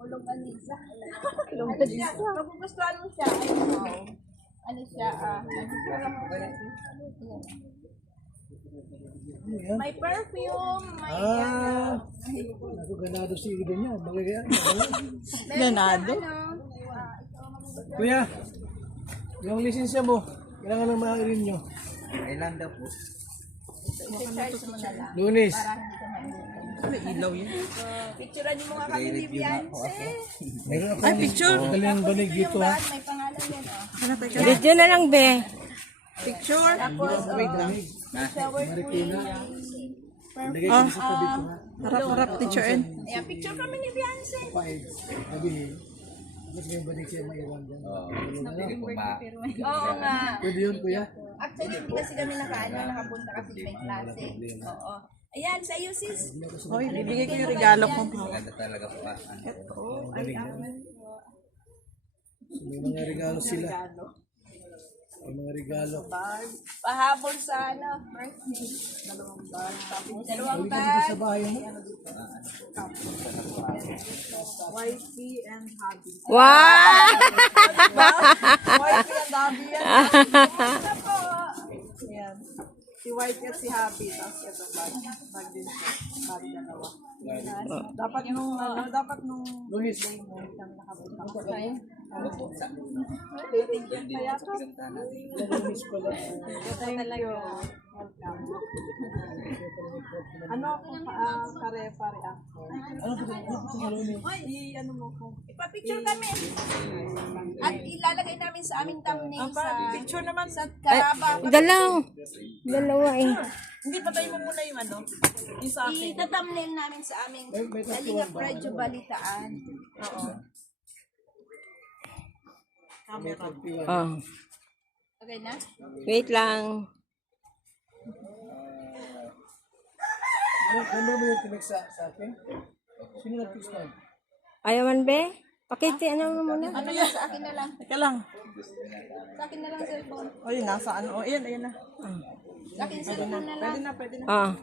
Longganisa. Longganisa. Magugustuhan mo siya. Ano siya? May perfume, may Ako ganado si Ido niya. Magagaya. Ganado? Kuya, yung lisensya mo, kailangan lang maarin nyo. Kailan daw po? charge mo na lang. Lunes. May ilaw yun. Picturean mo nga kami ni Beyonce. Meron ako Ay, picture. dalang banig dito ha. May pangalan yan, oh. Ano tayo? Video na lang, be. Picture? Wait lang. Marikina. Lagay ko sa tabi ko ha. Harap-harap, teacher N. Ayan, picture kami ni Beyonce. Paig. Sabihin. Tapos yung banig siya may iwan dyan. Hindi po ba? Oo nga. Pwede yun kuya? Actually, hindi kasi kami nakapunta kasi may klase. Oo. Ayan, sa iyo sis. Hoy, bibigay ko yung regalo ko. Maganda talaga po. May mga regalo sila. May mga regalo. Pahabol sa birthday. Dalawang bag. Sa bahay mo? Wifey and hubby. Wow! Wifey and hubby yan. Ayan. Si Wifey at si hubby. Tapos ito bag. Bag din siya. Bag dalawa. Dapat nung Luis. Luis pala. Thank you. Welcome. Ano akong kare-pare ako? Ano po sa Luis? Ano mo ko? Ipapicture kami. At ilalagay namin sa aming thumbnail sa Picture naman. sa Karaba. Dalawa eh. Hindi, patay mo muna yung ano. Yung sa akin. Ita-thumbnail namin sa aming Kalingap Radyo Balitaan. Oo. Camera. Oh. Okay na? Wait lang. Ano mo yung tinig sa akin? Sino nag-text na? Ayaw man, be? Pakiti, ano mo muna? Ano yan? Sa akin na lang. Teka lang. Sa akin na lang cellphone. O yun, nasa ano. O yan, ayan na. Sa akin cellphone na lang. Pwede na. Ah.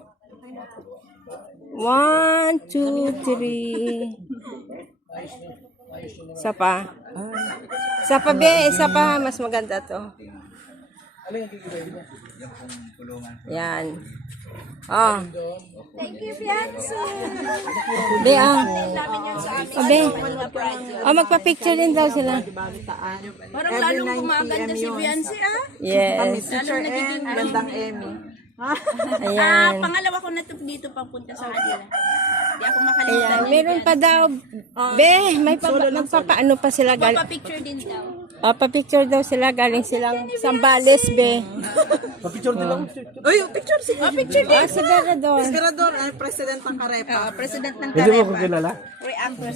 1, 2, 3. Isa pa. Isa pa, be. Isa pa. Mas maganda to. Alin ang kikibay niya? Yung pong kulungan. Yan. Oh. Thank you, Beyonce. Be, ah. Namin yan sa aming Be. Kalingap Radyo. Oh, magpa-picture din daw sila. Parang lalong gumaganda si Beyonce, ah. Yes. Teacher N, gandang Emmy. Ayan. Pangalawa ko na to dito papunta sa kanila. Hindi ako makalimutan. Ayan. Meron pa daw. Be, may magpapaano pa sila galing. Pa-picture din daw. Pa-picture daw sila galing silang Sambales, be. Pa-picture din ako. Uy, picture si Picture din. Ah, si Berador. Mirador, president ng Karepa. President ng Hindi mo Kareba. ko kilala? Reactor.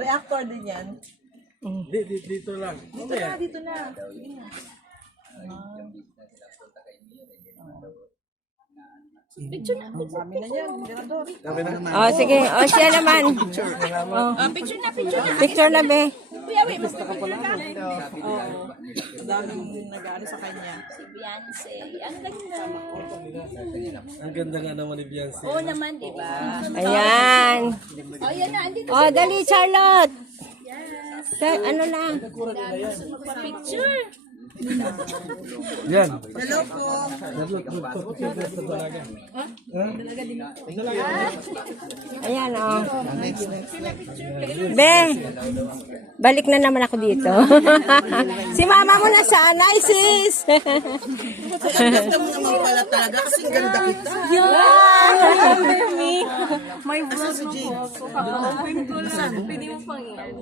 Reactor din yan. Dito lang. Mamaya. Dito na. Kami na yan, Mirador. Oh, sige. Oh, siya naman. Oh, Picture na, picture na. picture na, be. Kuya, wait, mag-picture ka. Ang daming nag-ano sa kanya. Si Beyonce. Ang ganda. Ang ganda nga naman ni Beyonce. Oo naman, di ba? Ayan. Oh, yan na. Andito Oh, dali, Charlotte. Yes. Ano lang. Picture. Yan. Hello po. Ayan, oh. Be, balik na naman ako dito. Si mama mo na saan? Ay, sis. Ganda mo naman pala talaga kasi ganda kita. May Asa si Jade? Pwede mo pang yan.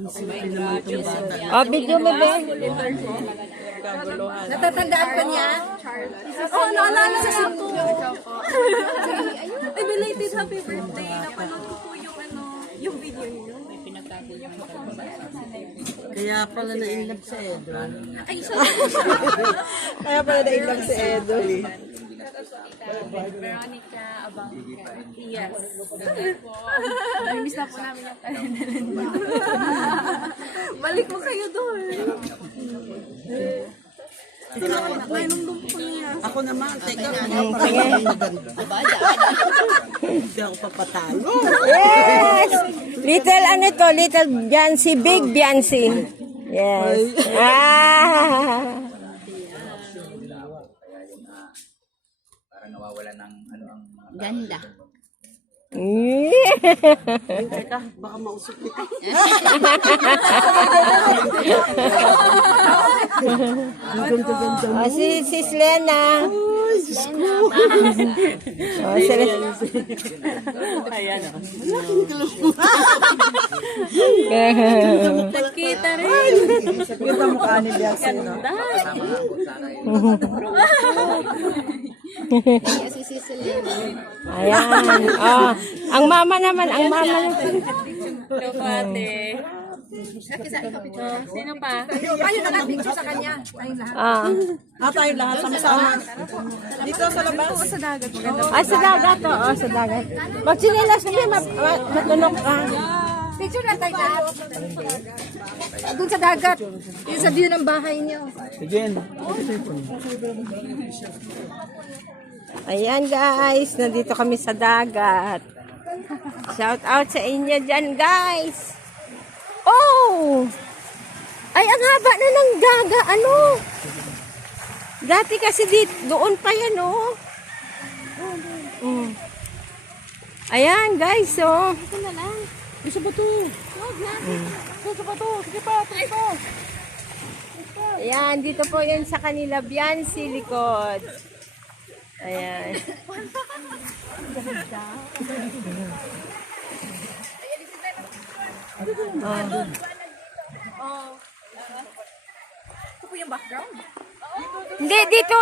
Oh, video mo, be. Natatandaan ka niya? Oh, naalala sa ako. Ay, belated happy birthday. Napanood ko po yung yung video niyo. Kaya pala na-inlove sa Edo. Ay, sorry. Kaya pala na-inlove sa Edo. Veronica Abangka. Yes. Namiss na po namin yung kanilan niyo. Balik mo kayo doon. Ako naman, teka, maganda. Hindi ako papatalo. Yes! Little ano to, little Biancy, big Biancy. Yes. Ah. Parang nawawala ng ano ang mga Ganda. Teka, baka mausok kita. Oh, si Sis Lena. Oh, si Ayan. Nagkita rin. Ganda mukha ni Biancy, no? kasama na po sana yun. Si Cecily. Ayan. Oh, ang mama naman, ang mama naman. Hello, ate. Sino pa? Kayo na lang picture sa kanya. Tayong lahat. Ah. Tayong lahat sama-sama. Dito sa labas. Sa dagat. Ah, sa dagat to. Oh, sa dagat. Magsinelas kami, matulog ka. Picture na tayo lahat. Doon sa dagat. Yung sa view ng bahay niyo. Again. Ayan guys, nandito kami sa dagat. Shout out sa inyo dyan guys. Oh! Ay, ang haba na ng daga, ano? Dati kasi doon pa yan, oh. Ayan guys, oh. Ito na lang. Isa ba ito? Isa ba ito? Sige pa, sige pa. Ayan, dito po yan sa kanila, Biancy likod. Ayan. Ito po yung background. Hindi, dito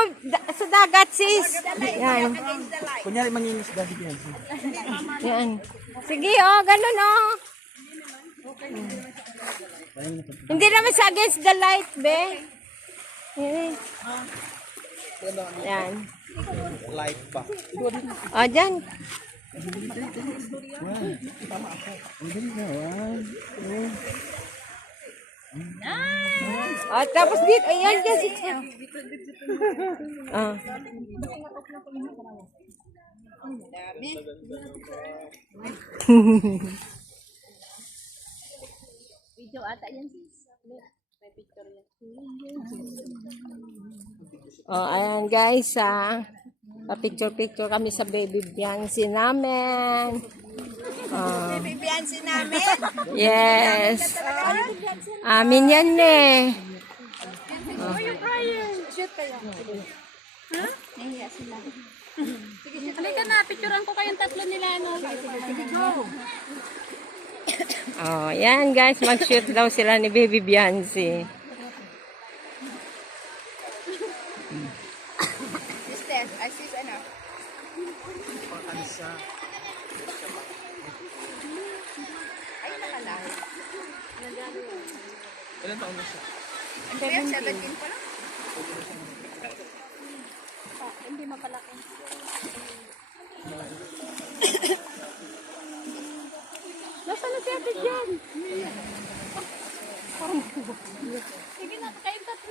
sa dagat, sis. Ayan. Kunyari manginis dati yan. Ayan. Sige, oh, ganun, oh. Hindi naman sa against the light, be. Ayan. Ayan. Light pa. O, dyan. O, tapos dito. Ayan, dyan. Ah. Video ata yan, sis. May picture yan. Oh, ayan guys, pa-picture-picture kami sa baby Biancy namin. Baby Biancy namin. Yes. Amin yan eh. Shoot kayo. Ha? Nahiya sila. Sige, halika na. Picturean ko kayong tatlo nila, ano? Sige, go. Oh, yan guys, mag-shoot daw sila ni baby Biancy. Sister, ay sis, ano? Ayun na pala. Ilan taon na siya? Ano yan? 17 pa lang? Hindi mapalaki. Nasaan na si ate dyan? Sige na, kayong tatlo.